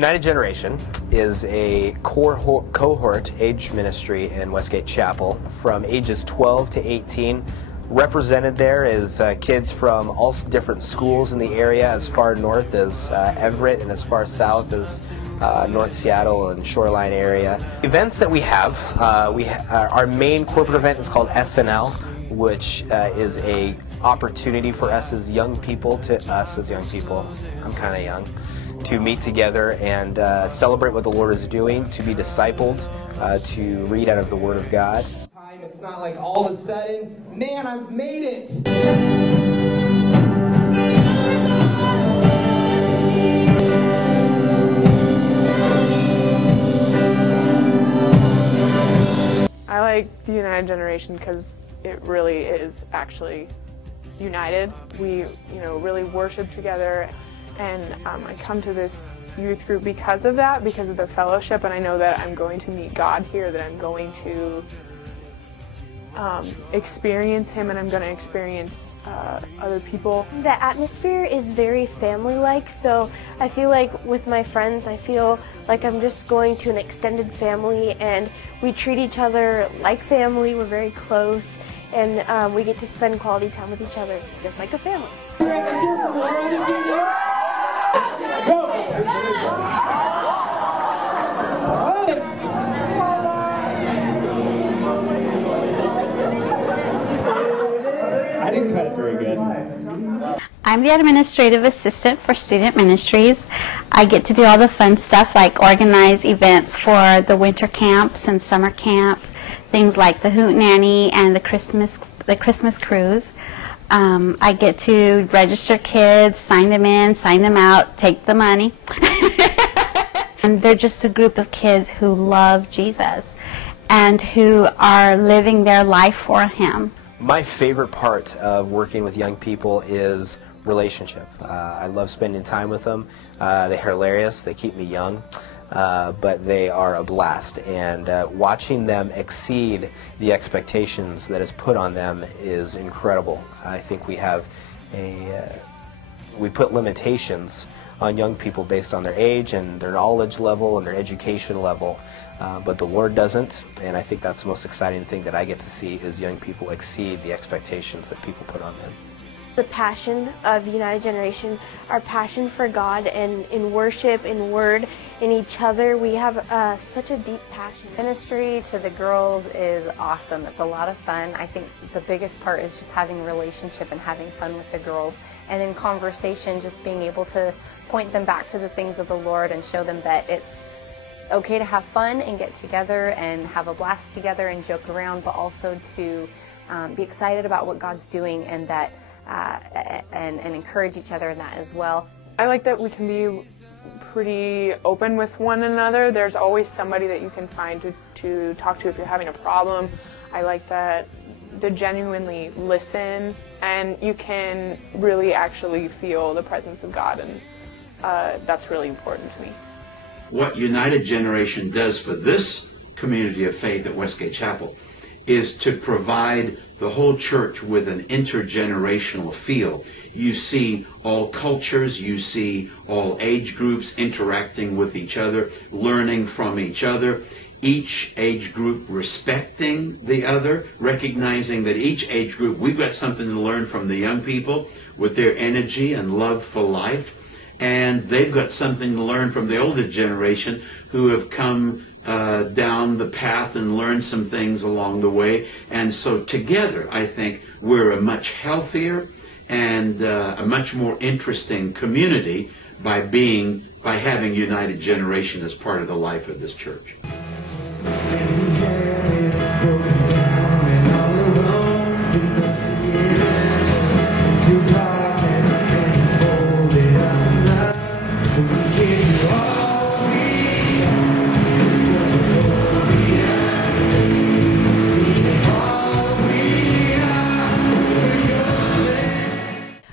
United Generation is a cohort age ministry in Westgate Chapel from ages 12 to 18. Represented there is kids from all different schools in the area, as far north as Everett and as far south as North Seattle and Shoreline area. Events that we have, our main corporate event is called SNL, which is a opportunity for us as young people, I'm kind of young, to meet together and celebrate what the Lord is doing, to be discipled, to read out of the Word of God. It's not like all of a sudden, man, I've made it! I like the United Generation because it really is actually united. We, really worship together, and I come to this youth group because of that, because of the fellowship, and I know that I'm going to meet God here, that I'm going to experience Him, and I'm going to experience other people. The atmosphere is very family-like, so I feel like with my friends, I feel like I'm just going to an extended family, and we treat each other like family. We're very close, and we get to spend quality time with each other, just like a family. Let's hear from Laura this evening. I didn't cut it very good. I'm the administrative assistant for student ministries. I get to do all the fun stuff like organize events for the winter camps and summer camp, things like the Hoot Nanny and the Christmas cruise. I get to register kids, sign them in, sign them out, take the money. And they're just a group of kids who love Jesus and who are living their life for Him. My favorite part of working with young people is relationship. I love spending time with them. They're hilarious, they keep me young, but they are a blast, and watching them exceed the expectations that is put on them is incredible. I think we put limitations on young people based on their age and their knowledge level and their education level, but the Lord doesn't, and I think that's the most exciting thing that I get to see is young people exceed the expectations that people put on them. The passion of United Generation, our passion for God and in worship, in word, in each other, we have such a deep passion. Ministry to the girls is awesome. It's a lot of fun. I think the biggest part is just having a relationship and having fun with the girls, and in conversation just being able to point them back to the things of the Lord and show them that it's okay to have fun and get together and have a blast together and joke around, but also to be excited about what God's doing, and that and encourage each other in that as well. I like that we can be pretty open with one another. There's always somebody that you can find to talk to if you're having a problem. I like that they genuinely listen, and you can really actually feel the presence of God, and that's really important to me. What United Generation does for this community of faith at Westgate Chapel is to provide the whole church with an intergenerational feel. You see all cultures, you see all age groups interacting with each other, learning from each other, each age group respecting the other, recognizing that each age group, we've got something to learn from the young people with their energy and love for life, and they've got something to learn from the older generation who have come down the path and learned some things along the way. And so together, I think, we're a much healthier and a much more interesting community by having United Generation as part of the life of this church.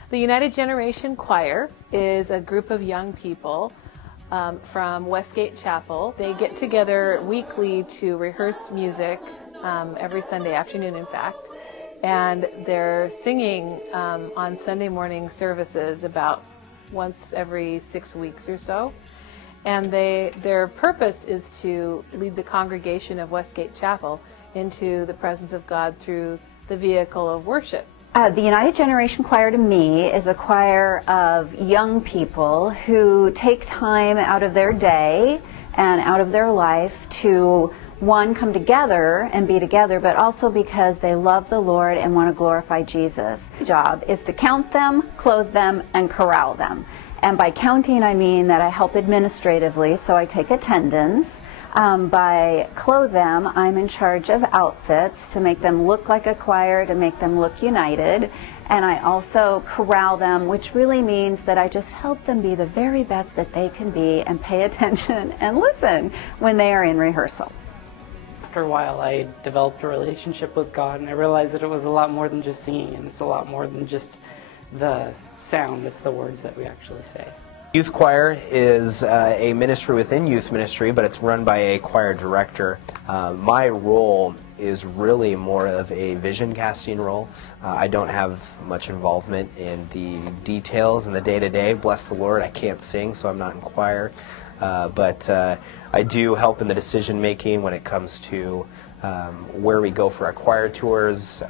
The United Generation Choir is a group of young people from Westgate Chapel. They get together weekly to rehearse music every Sunday afternoon, in fact, and they're singing on Sunday morning services about once every 6 weeks or so. And their purpose is to lead the congregation of Westgate Chapel into the presence of God through the vehicle of worship. The United Generation Choir to me is a choir of young people who take time out of their day and out of their life to, one, come together and be together, but also because they love the Lord and want to glorify Jesus. My job is to count them, clothe them, and corral them. And by counting, I mean that I help administratively, so I take attendance. By clothe them, I'm in charge of outfits to make them look like a choir, to make them look united. And I also corral them, which really means that I just help them be the very best that they can be and pay attention and listen when they are in rehearsal. After a while, I developed a relationship with God, and I realized that it was a lot more than just singing, and it's a lot more than just the sound, it's the words that we actually say. Youth choir is a ministry within youth ministry, but it's run by a choir director. My role is really more of a vision casting role. I don't have much involvement in the details and the day-to-day. Bless the Lord, I can't sing, so I'm not in choir. But I do help in the decision making when it comes to where we go for our choir tours,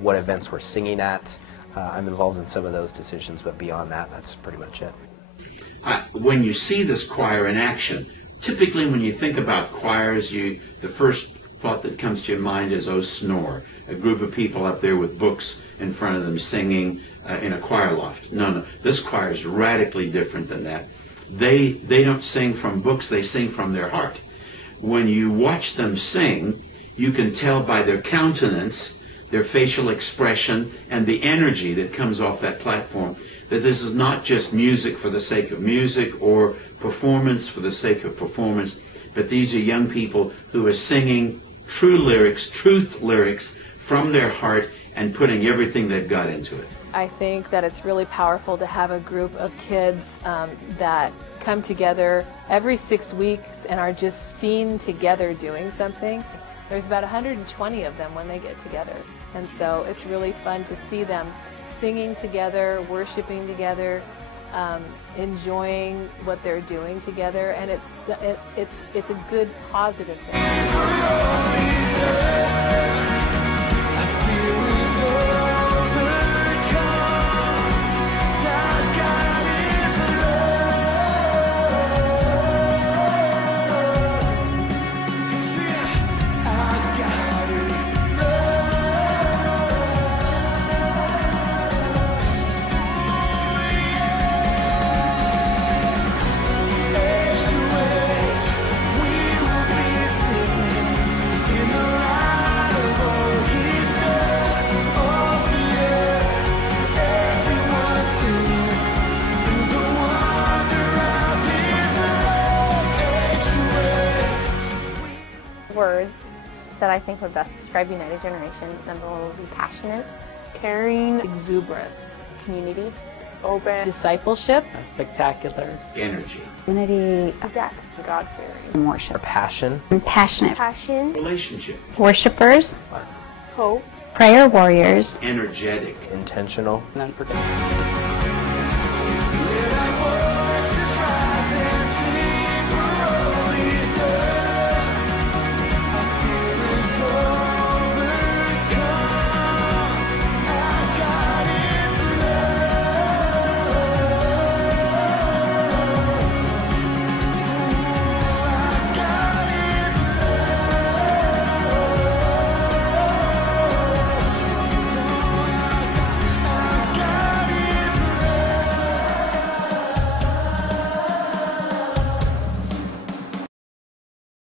what events we're singing at. I'm involved in some of those decisions, but beyond that, that's pretty much it. When you see this choir in action, typically when you think about choirs, the first thought that comes to your mind is, oh, snore, a group of people up there with books in front of them singing in a choir loft. No, this choir is radically different than that. They don't sing from books, they sing from their heart. When you watch them sing, you can tell by their countenance, their facial expression, and the energy that comes off that platform that this is not just music for the sake of music or performance for the sake of performance, but these are young people who are singing true lyrics, truth lyrics from their heart and putting everything they've got into it. I think that it's really powerful to have a group of kids that come together every 6 weeks and are just seen together doing something. There's about 120 of them when they get together, and so it's really fun to see them singing together, worshiping together, enjoying what they're doing together, and it's a good, positive thing. Words that I think would best describe United Generation. Number one would be passionate, Caring, Exuberance, community, open, discipleship, Spectacular. Energy. Unity, depth, God-fearing, and worship. Passion. Passionate. Passion, Relationship. Worshipers, hope, prayer warriors, Energetic. Intentional. And unpredictable.